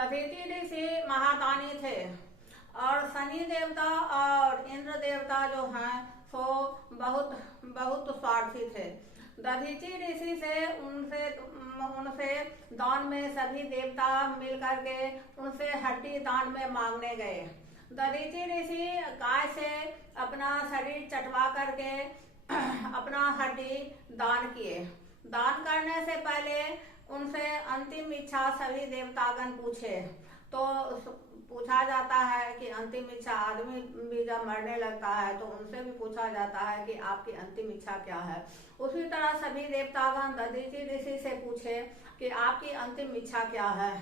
दधीचि ऋषि महादानी थे और शनि देवता और इंद्र देवता जो हैं सो बहुत बहुत स्वार्थी थे। दधीचि ऋषि से उनसे दान में सभी देवता मिलकर के उनसे हड्डी दान में मांगने गए। दधीचि ऋषि गाय से अपना शरीर चटवा करके अपना हड्डी दान किए। दान करने से पहले उनसे अंतिम इच्छा सभी देवतागण पूछे। तो पूछा जाता है कि अंतिम इच्छा, आदमी भी जब मरने लगता है तो उनसे भी पूछा जाता है कि आपकी अंतिम इच्छा क्या है। उसी तरह सभी देवतागण दधीचि ऋषि से पूछे कि आपकी अंतिम इच्छा क्या है।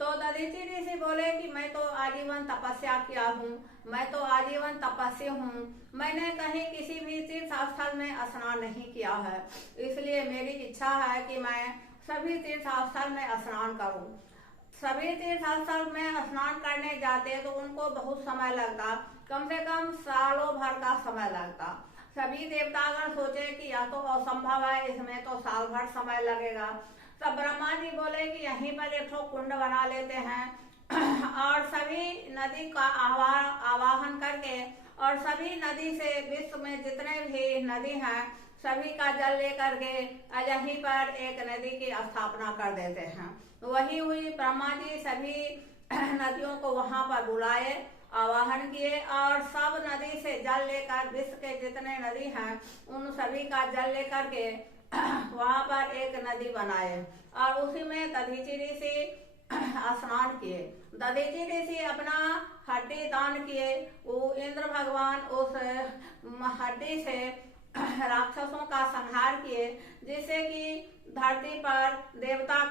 तो दधीचि ऋषि बोले कि मैं तो आजीवन तपस्या किया हूँ, मैं तो आजीवन तपस्वी हूँ, मैंने कहीं किसी भी तीर्थ स्थल में स्नान नहीं किया है, इसलिए मेरी इच्छा है कि मैं सभी तीर्थ स्थल में स्नान करूँ। सभी तीर्थ स्थल में स्नान करने जाते तो उनको बहुत समय लगता, कम से कम सालों भर का समय लगता। सभी देवतागण सोचे कि यह तो असंभव है, इसमें तो साल भर समय लगेगा। तब ब्रह्मा जी बोले कि यहीं पर एक कुंड बना लेते हैं और सभी नदी का आवाहन करके और सभी नदी से विश्व में जितने भी नदी हैं सभी का जल लेकर के यहीं पर एक नदी की स्थापना कर देते हैं। वही हुई, ब्रह्मा जी सभी नदियों को वहां पर बुलाए, आवाहन किए और सब नदी से जल लेकर विश्व के जितने नदी हैं उन सभी का जल लेकर के वहां पर एक नदी बनाए और उसी में दधीचि ऋषि स्नान किए। दधीचि ऋषि अपना हड्डी दान किए। वो इंद्र भगवान उस हड्डी से राक्षसों का संहार किए, जिससे कि धरती पर देवता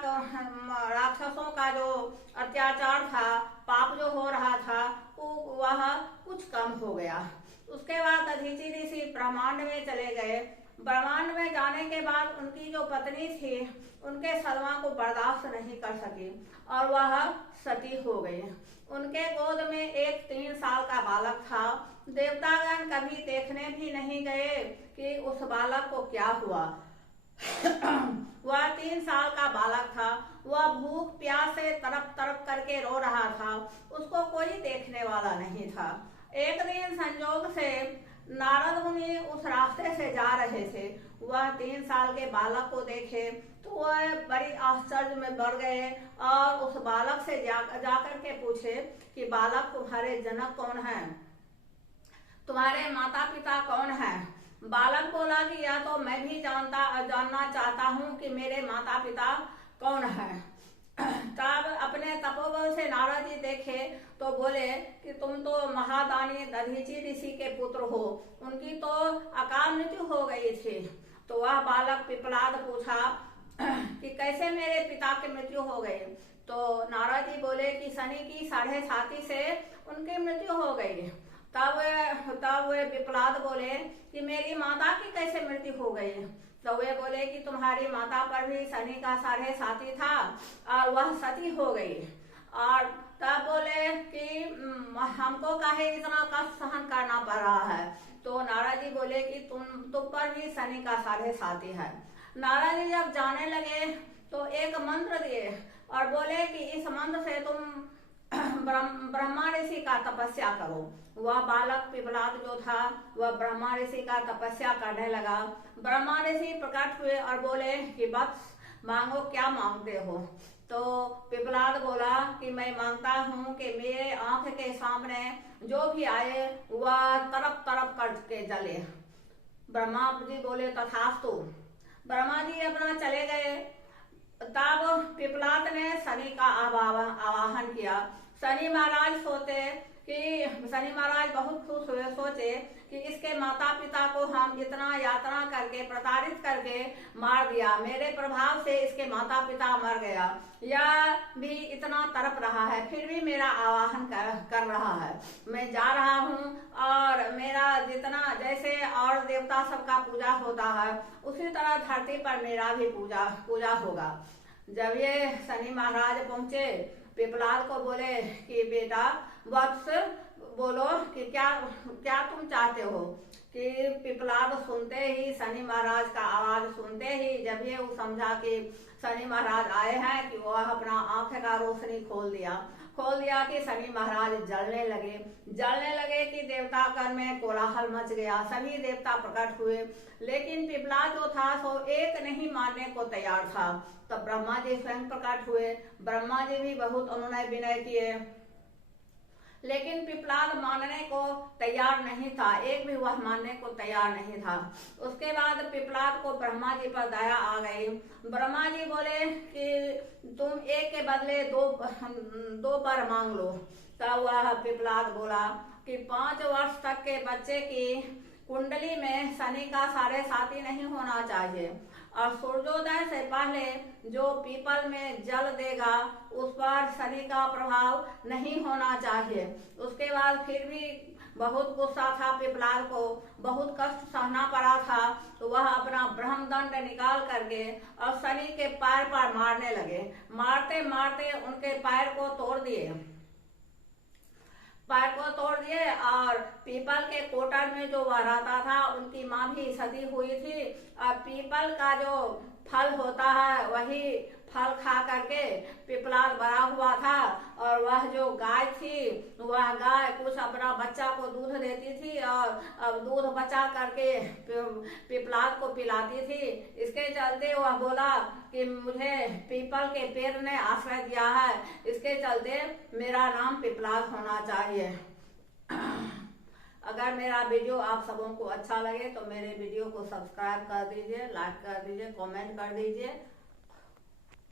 राक्षसों का जो अत्याचार था, पाप जो हो रहा था, वह कुछ कम हो गया। उसके बाद दधीचि ऋषि ब्रह्मांड में चले गए। ब्रह्मांड में जाने के बाद उनकी जो पत्नी थी उनके सदमा को बर्दाश्त नहीं कर सकी और वह सती हो गई। उनके गोद में एक 3 साल का बालक था। देवतागण कभी देखने भी नहीं गए कि उस बालक को क्या हुआ। वह 3 साल का बालक था। वह भूख प्यास से तड़प तड़प करके रो रहा था। उसको कोई देखने वाला नहीं था। एक दिन संजोग से नारद मुनि उस रास्ते से जा रहे थे। वह 3 साल के बालक को देखे तो वह बड़ी आश्चर्य में बढ़ गए और उस बालक से जाकर के पूछे कि बालक, तुम्हारे जनक कौन है, तुम्हारे माता पिता कौन है। बालक बोला कि यह तो मैं भी जानना चाहता हूँ कि मेरे माता पिता कौन है। तब अपने तपोबल से नारद जी देखे तो बोले कि तुम तो महादानी दधीचि ऋषि के पुत्र हो, उनकी तो अकाल मृत्यु हो गई थी। तो वह बालक पिपलाद पूछा कि कैसे मेरे पिता की मृत्यु हो गई। तो नारद जी बोले कि शनि की 7.5 से उनकी मृत्यु हो गई। तब वे पिपलाद बोले कि मेरी माता की कैसे मृत्यु हो गई। तो वे बोले कि तुम्हारी माता पर भी शनि का 7.5 था और वह सती हो गई। और तब बोले कि हमको काहे इतना कष्ट सहन करना पड़ रहा है। तो नारद जी बोले कि तुम पर भी शनि का 7.5 है। नारद जी जब जाने लगे तो एक मंत्र दिए और बोले कि इस मंत्र से तुम ब्रह्मा ऋषि का तपस्या करो। वह बालक पिपलाद जो था वह ब्रह्मा ऋषि का तपस्या करने लगा। ब्रह्मा ऋषि प्रकट हुए और बोले कि वत्स, मांगो, क्या मांगते हो। तो पिपलाद बोला कि मैं मांगता हूँ कि मेरे आंख के सामने जो भी आए वह तरफ तरफ करके जले। ब्रह्मा जी बोले तथास्तु। ब्रह्मा जी अपना चले गए। तब पिपलाद ने शनि का आवाहन किया। शनि महाराज बहुत खुश हुए, सोचे कि इसके माता पिता को हम इतना यातना करके प्रताड़ित करके मार दिया, मेरे प्रभाव से इसके माता पिता मर गया, यह भी इतना तड़प रहा है फिर भी मेरा आवाहन कर रहा है। मैं जा रहा हूँ और मेरा जितना जैसे और देवता सबका पूजा होता है उसी तरह धरती पर मेरा भी पूजा होगा। जब ये शनि महाराज पहुंचे, पिपलाद को बोले कि बेटा वत्स, बोलो कि क्या तुम चाहते हो, कि पिपलाद सुनते ही, शनि महाराज का आवाज सुनते ही जब ये वो समझा कि शनि महाराज आए हैं, कि वह अपना आंख का रोशनी खोल दिया कि शनि महाराज जलने लगे कि देवता गण में कोलाहल मच गया। सभी देवता प्रकट हुए, लेकिन पिपलाद जो था सो एक नहीं मानने को तैयार था। तब ब्रह्मा जी स्वयं प्रकट हुए। ब्रह्मा जी भी बहुत अनुनय विनय किए, लेकिन पिपलाद मानने को तैयार नहीं था, एक भी वह मानने को तैयार नहीं था। उसके बाद पिपलाद को ब्रह्मा जी पर दया आ गई। ब्रह्मा जी बोले कि तुम एक के बदले दो वर मांग लो। तब वह पिपलाद बोला कि 5 वर्ष तक के बच्चे की कुंडली में शनि का 7.5 नहीं होना चाहिए, और सूर्योदय से पहले जो पीपल में जल देगा उस पर शनि का प्रभाव नहीं होना चाहिए। उसके बाद फिर भी बहुत गुस्सा था पिपलाद को, बहुत कष्ट सहना पड़ा था, तो वह अपना ब्रह्मदंड निकाल करके और शनि के पैर पर मारने लगे। मारते मारते उनके पैर को तोड़ दिए और पीपल के कोटर में जो वह रहता था उनकी माँ भी सती हुई थी, और पीपल का जो फल होता है वही फल खा करके पिपलाद बड़ा हुआ था। और वह जो गाय थी, वह गाय कुछ अपना बच्चा को दूध देती थी और अब दूध बचा करके पिपलाद को पिलाती थी। इसके चलते वह बोला कि मुझे पीपल के पेड़ ने आश्रय दिया है, इसके चलते मेरा नाम पिपलाद होना चाहिए। अगर मेरा वीडियो आप सबों को अच्छा लगे तो मेरे वीडियो को सब्सक्राइब कर दीजिए, लाइक कर दीजिए, कमेंट कर दीजिए।